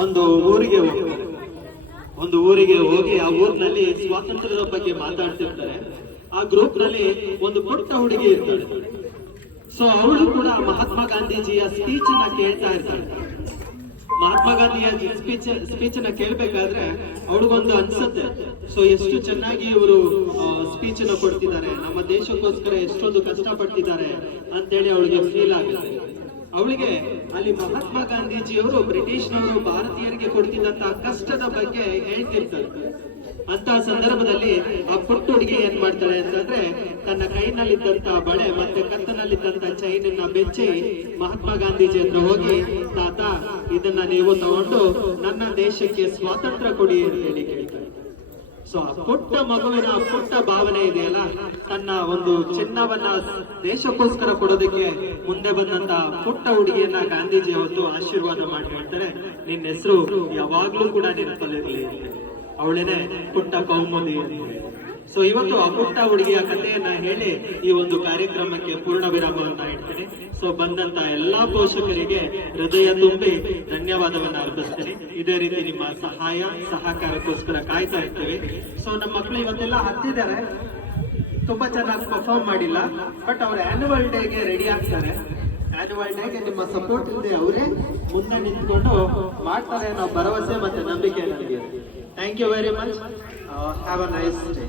ಒಂದು ಊರಿಗೆ ಹೋಗ್ತಾರೆ. ಒಂದು ಊರಿಗೆ ಹೋಗಿ ಆ ಊರಿನಲ್ಲಿ ಸ್ವಾತಂತ್ರ್ಯದ ಬಗ್ಗೆ ಮಾತಾಡ್ತಿರ್ತಾರೆ. ಆ ಗ್ರೂಪ್ ನಲ್ಲಿ ಒಂದು ಪುಟ್ಟ ಹುಡುಗಿ ಇರ್ತಾಳೆ. ಸೊ ಅವಳು ಕೂಡ ಮಹಾತ್ಮ ಗಾಂಧೀಜಿಯ ಸ್ಪೀಚ್ ನ ಕೇಳ್ತಾ ಇರ್ತಾಳೆ. ಮಹಾತ್ಮ ಗಾಂಧಿಯ ಸ್ಪೀಚ್ ನ ಕೇಳ್ಬೇಕಾದ್ರೆ ಅವಳಿಗೊಂದು ಅನ್ಸುತ್ತೆ, ಸೊ ಎಷ್ಟು ಚೆನ್ನಾಗಿ ಇವರು ಸ್ಪೀಚ್ ನ ಕೊಡ್ತಿದ್ದಾರೆ, ನಮ್ಮ ದೇಶಕ್ಕೋಸ್ಕರ ಎಷ್ಟೊಂದು ಕಷ್ಟ ಪಡ್ತಿದ್ದಾರೆ ಅಂತೇಳಿ ಅವಳಿಗೆ ಫೀಲ್ ಆಗುತ್ತೆ. ಅವಳಿಗೆ ಅಲ್ಲಿ ಮಹಾತ್ಮ ಗಾಂಧೀಜಿಯವರು ಬ್ರಿಟಿಷ್ನವರು ಭಾರತೀಯರಿಗೆ ಕೊಡ್ತಿದ್ದಂತಹ ಕಷ್ಟದ ಬಗ್ಗೆ ಹೇಳ್ತಿರ್ತಾರೆ. ಅಂತ ಸಂದರ್ಭದಲ್ಲಿ ಆ ಪುಟ್ಟ ಹುಡುಗಿ ಏನ್ ಮಾಡ್ತಾಳೆ ಅಂತಂದ್ರೆ, ತನ್ನ ಕೈನಲ್ಲಿದ್ದಂತ ಬಳೆ ಮತ್ತೆ ಕತ್ತನಲ್ಲಿದ್ದಂತ ಚೈನನ್ನ ಬೆಚ್ಚಿ ಮಹಾತ್ಮ ಗಾಂಧೀಜಿ ಹತ್ರ ಹೋಗಿ, ತಾತ ಇದನ್ನ ನೀವು ತಗೊಂಡು ನನ್ನ ದೇಶಕ್ಕೆ ಸ್ವಾತಂತ್ರ್ಯ ಕೊಡಿ ಅಂತ ಹೇಳಿ ಕೇಳ್ತಾರೆ. ಸೊ ಆ ಪುಟ್ಟ ಮಗುವಿನ ಪುಟ್ಟ ಭಾವನೆ ಇದೆಯಲ್ಲ, ತನ್ನ ಒಂದು ಚಿನ್ನವನ್ನ ದೇಶಕ್ಕೋಸ್ಕರ ಕೊಡೋದಕ್ಕೆ ಮುಂದೆ ಬಂದಂತ ಪುಟ್ಟ ಹುಡುಗಿಯನ್ನ ಗಾಂಧೀಜಿ ಅವತ್ತು ಆಶೀರ್ವಾದ ಮಾಡಿ ಹೇಳ್ತಾರೆ, ನಿನ್ನ ಹೆಸರು ಯಾವಾಗ್ಲೂ ಕೂಡ ನೆನಪಲ್ಲಿರಲಿ, ಅವಳೇನೆ ಪುಟ್ಟ ಕೌಮುದಿ ಅಂತ. ಸೊ ಇವತ್ತು ಆ ಪುಟ್ಟ ಹುಡುಗಿಯ ಕಥೆಯನ್ನ ಹೇಳಿ ಈ ಒಂದು ಕಾರ್ಯಕ್ರಮಕ್ಕೆ ಪೂರ್ಣ ವಿರಾಮವನ್ನ ಇಡ್ತೀನಿ. ಸೊ ಬಂದಂತ ಎಲ್ಲಾ ಪೋಷಕರಿಗೆ ಹೃದಯ ತುಂಬಿ ಧನ್ಯವಾದವನ್ನ ಅರ್ಪಿಸ್ತೀನಿ. ಇದೇ ರೀತಿ ನಿಮ್ಮ ಸಹಾಯ ಸಹಕಾರಕ್ಕೋಸ್ಕರ ಕಾಯ್ತಾ ಇರ್ತೀವಿ. ಸೊ ನಮ್ಮ ಮಕ್ಕಳು ಇವತ್ತೆಲ್ಲ ಹತ್ತಿದ್ದಾರೆ, ತುಂಬಾ ಚೆನ್ನಾಗಿ ಪರ್ಫಾರ್ಮ್ ಮಾಡಿಲ್ಲ, ಬಟ್ ಅವ್ರ ಆನ್ಯುವಲ್ ಡೇಗೆ ರೆಡಿ ಆಗ್ತಾರೆ. ಆನ್ಯುವಲ್ ಡೇಗೆ ನಿಮ್ಮ ಸಪೋರ್ಟ್ ಇಲ್ಲದೆ ಅವರೇ ಮುಂದೆ ನಿಂತ್ಕೊಂಡು ಮಾಡ್ತಾರೆ ಅನ್ನೋ ಭರವಸೆ ಮತ್ತೆ ನಂಬಿಕೆ ನನಗೆ. Thank you very much. Have a nice day.